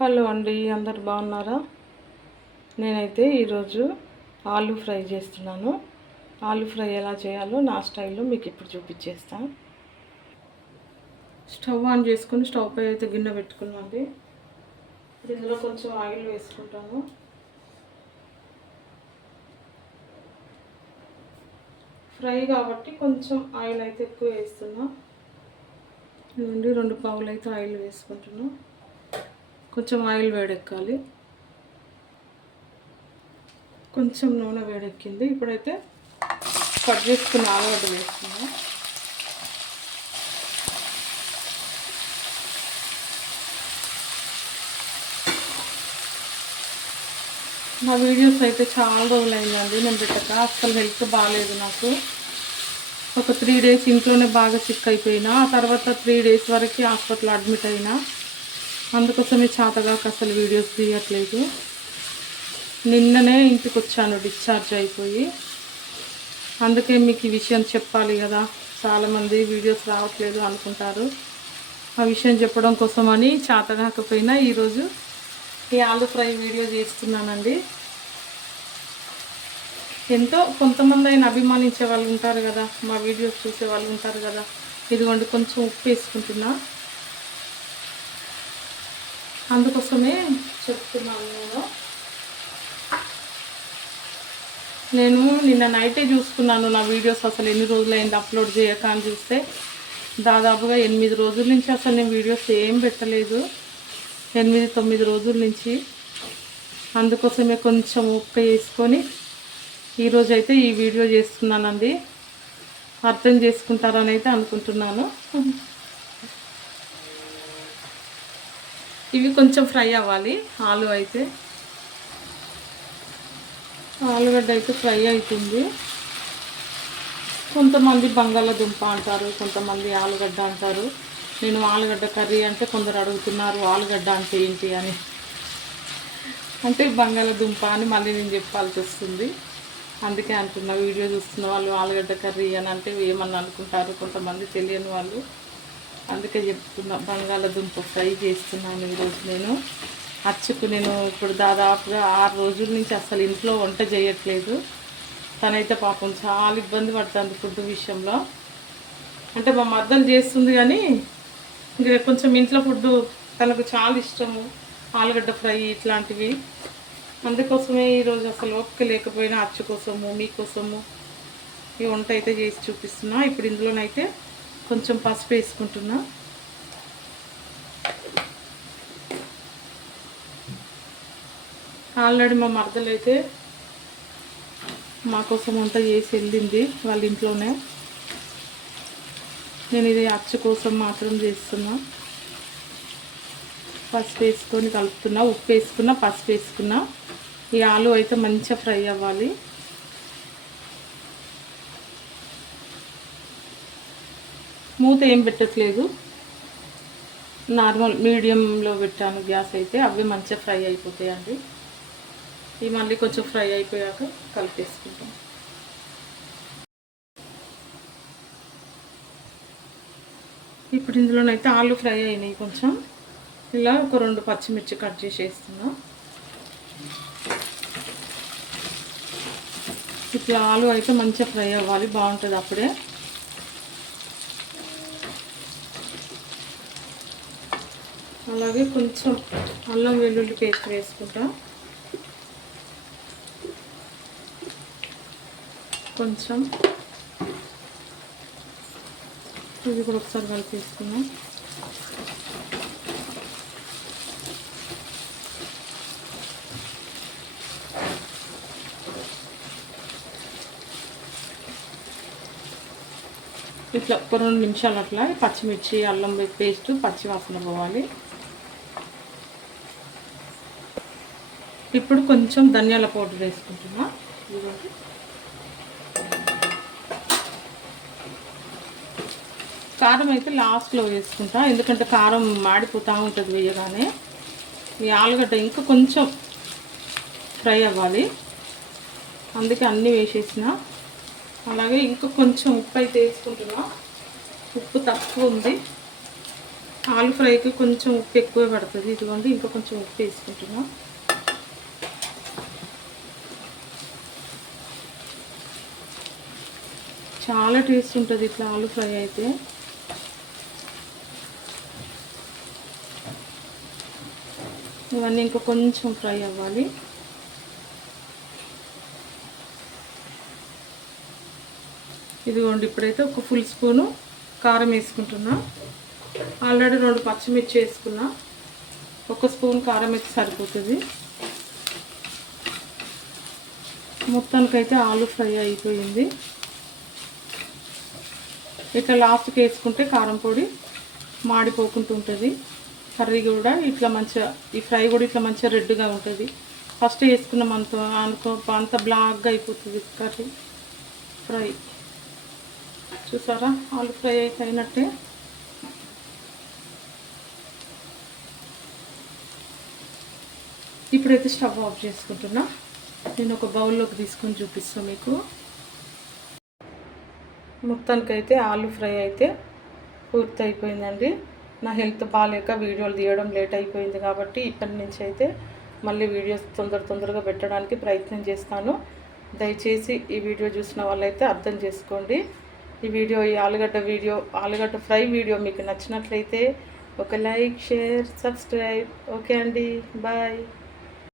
Hello అండి అందరు బాగున్నారా? నేనైతే ఈరోజు ఆలు ఫ్రై చేస్తున్నాను. ఆలు ఫ్రై ఎలా చేయాలో నా స్టైల్లో మీకు ఇప్పుడు చూపించేస్తాను స్టవ్ ఆన్ చేసుకుని స్టవ్ పై అయితే గిన్నె పెట్టుకున్నాండి ఇందులో కొంచెం ఆయిల్ వేసుకుంటాను. ఫ్రై కాబట్టి కొంచెం ఆయిల్ అయితే ఎక్కువ వేస్తున్నా. నుండి రెండు పావులు అయితే ఆయిల్ వేసుకుంటున్నాను కొంచెం ఆయిల్ వేడెక్కాలి. కొంచెం నూనె వేడెక్కింది. ఇప్పుడైతే కట్ చేసుకున్న ఆలుగడ్డ వేసుకున్నాం నా వీడియోస్ అయితే చాలా రోజులు అయిందండి నేను పెట్టక అసలు హెల్త్ బాగాలేదు నాకు. ఒక త్రీ డేస్ ఇంట్లోనే బాగా సిక్ అయిపోయినా ఆ తర్వాత త్రీ డేస్ వరకు హాస్పిటల్ అడ్మిట్ అయినా. అందుకోసమే చేతగాక అసలు వీడియోస్ తీయట్లేదు. నిన్ననే ఇంటికి వచ్చాను డిశ్చార్జ్ అయిపోయి. అందుకే మీకు ఈ విషయం చెప్పాలి కదా. చాలామంది వీడియోస్ రావట్లేదు అనుకుంటారు. ఆ విషయం చెప్పడం కోసమని చేతగాకపోయినా ఈరోజు ఈ ఆలు ఫ్రై వీడియో చేస్తున్నానండి. ఎంతో కొంతమంది అయినా అభిమానించే వాళ్ళు ఉంటారు కదా. మా వీడియోస్ చూసే వాళ్ళు ఉంటారు కదా. ఇదిగోండి కొంచెం ఉప్పు వేసుకుంటున్నా. అందుకోసమే చెప్తున్నాను నేను. నేను నిన్న నైటే చూసుకున్నాను నా వీడియోస్ అసలు ఎన్ని రోజులైంది అప్లోడ్ చేయక అని చూస్తే. దాదాపుగా ఎనిమిది రోజుల నుంచి అసలు నేను వీడియోస్ ఏం పెట్టలేదు. ఎనిమిది తొమ్మిది రోజుల నుంచి. అందుకోసమే కొంచెం ఒక్క వేసుకొని ఈరోజు అయితే ఈ వీడియో చేస్తున్నానండి. అర్థం చేసుకుంటారని అయితే అనుకుంటున్నాను. ఇవి కొంచెం ఫ్రై అవ్వాలి. ఆలు అయితే. ఆలుగడ్డ అయితే ఫ్రై అవుతుంది కొంతమంది బంగాళదుంప అంటారు కొంతమంది ఆలుగడ్డ అంటారు. నేను ఆలుగడ్డ కర్రీ అంటే కొందరు అడుగుతున్నారు ఆలుగడ్డ అంటే ఏంటి అని. అంటే బంగాళదుంప అని మళ్ళీ నేను చెప్పాల్సి వస్తుంది. అందుకే అంటున్నా వీడియో చూస్తున్న వాళ్ళు ఆలుగడ్డ కర్రీ అని అంటే ఏమన్నా అనుకుంటారు? కొంతమంది తెలియని వాళ్ళు. అందుకే చెప్తున్నా బంగాళదుంప ఫ్రై చేస్తున్నాను ఈరోజు నేను. అచ్చుకు నేను ఇప్పుడు దాదాపుగా ఆరు రోజుల నుంచి అసలు ఇంట్లో వంట చేయట్లేదు. తనైతే పాపం చాలా ఇబ్బంది పడుతుంది ఫుడ్ విషయంలో. అంటే మా మద్దలు చేస్తుంది కానీ ఇంకా కొంచెం ఇంట్లో ఫుడ్ తనకు చాలా ఇష్టము ఆలుగడ్డ ఫ్రై ఇట్లాంటివి. అందుకోసమే ఈరోజు అసలు ఓపిక లేకపోయినా అచ్చు కోసము మీకోసము ఈ వంట అయితే చేసి చూపిస్తున్నా. ఇప్పుడు ఇందులోనైతే కొంచెం పసుపు వేసుకుంటున్నా. ఆల్రెడీ మా మరదలు అయితే మా కోసం వంట చేసి వెళ్ళింది వాళ్ళ ఇంట్లోనే. నేను ఇది అచ్చు కోసం మాత్రం చేస్తున్నా. పసుపు వేసుకొని కలుపుతున్నా ఉప్పు వేసుకున్నా పసుపు వేసుకున్నా. ఈ ఆలు అయితే మంచిగా ఫ్రై అవ్వాలి. మూత ఏం పెట్టట్లేదు. నార్మల్ మీడియంలో పెట్టాను గ్యాస్ అయితే అవి మంచిగా ఫ్రై అయిపోతాయండి. ఇవి మళ్ళీ కొంచెం ఫ్రై అయిపోయాక కలిపేసుకుంటాం. ఇప్పుడు ఇందులోనైతే ఆలు ఫ్రై అయినాయి కొంచెం. ఇలా ఒక రెండు పచ్చిమిర్చి కట్ చేసి వేస్తున్నా ఇట్లా ఆలు అయితే మంచిగా ఫ్రై అవ్వాలి బాగుంటుంది అప్పుడే. అలాగే కొంచెం అల్లం వెల్లుల్లి పేస్ట్ వేసుకుంటా. కొంచెం ఇది కూడా ఒకసారి కలిపేసుకున్నాం ఇట్లా ఒక రెండు నిమిషాలు అట్లా పచ్చిమిర్చి అల్లం పేస్ట్ పచ్చివాసన పోవాలి. ఇప్పుడు కొంచెం ధనియాల పౌడర్ వేసుకుంటున్నా. కారం అయితే లాస్ట్లో వేసుకుంటా ఎందుకంటే కారం మాడిపోతూ ఉంటుంది వేయగానే. ఈ ఆలుగడ్డ ఇంకా కొంచెం ఫ్రై అవ్వాలి. అందుకే అన్నీ వేసేసిన. అలాగే ఇంకా కొంచెం ఉప్పు అయితే వేసుకుంటున్నా. ఉప్పు తక్కువ ఉంది. ఆలు ఫ్రైకి కొంచెం ఉప్పు ఎక్కువ పడుతుంది. ఇదిగోండి ఇంకా కొంచెం ఉప్పు వేసుకుంటున్నా. చాలా టేస్ట్ ఉంటుంది ఇట్లా ఆలు ఫ్రై అయితే. ఇవన్నీ ఇంకా కొంచెం ఫ్రై అవ్వాలి. ఇదిగోండి ఇప్పుడైతే ఒక ఫుల్ స్పూను కారం వేసుకుంటున్నా. ఆల్రెడీ రెండు పచ్చిమిర్చి వేసుకున్నా. ఒక స్పూన్ కారం అయితే సరిపోతుంది. మొత్తానికైతే ఆలు ఫ్రై అయిపోయింది. ఇట్లా లాస్ట్కి వేసుకుంటే కారం పొడి మాడిపోకుండా ఉంటుంది. కర్రీ కూడా ఇట్లా మంచిగా ఈ ఫ్రై కూడా ఇట్లా మంచిగా రెడ్గా ఉంటుంది. ఫస్ట్ వేసుకున్నాం అంత అనుకో అంత బ్లాక్గా అయిపోతుంది కర్రీ. ఫ్రై చూసారా? ఆలు ఫ్రై అయితే అయినట్టే ఇప్పుడైతే స్టవ్ ఆఫ్ చేసుకుంటున్నా. నేను ఒక బౌల్లోకి తీసుకొని చూపిస్తాను మీకు. మొత్తానికైతే ఆలు ఫ్రై అయితే పూర్తి అయిపోయిందండి నా హెల్త్ బాగాలేక వీడియోలు తీయడం లేట్ అయిపోయింది కాబట్టి ఇప్పటి నుంచి అయితే మళ్ళీ వీడియోస్ తొందర తొందరగా పెట్టడానికి ప్రయత్నం చేస్తాను. దయచేసి ఈ వీడియో చూసిన వాళ్ళైతే అర్థం చేసుకోండి. ఈ వీడియో ఈ ఆలుగడ్డ వీడియో ఆలుగడ్డ ఫ్రై వీడియో మీకు నచ్చినట్లయితే ఒక లైక్ షేర్ సబ్స్క్రైబ్. ఓకే అండి. బాయ్.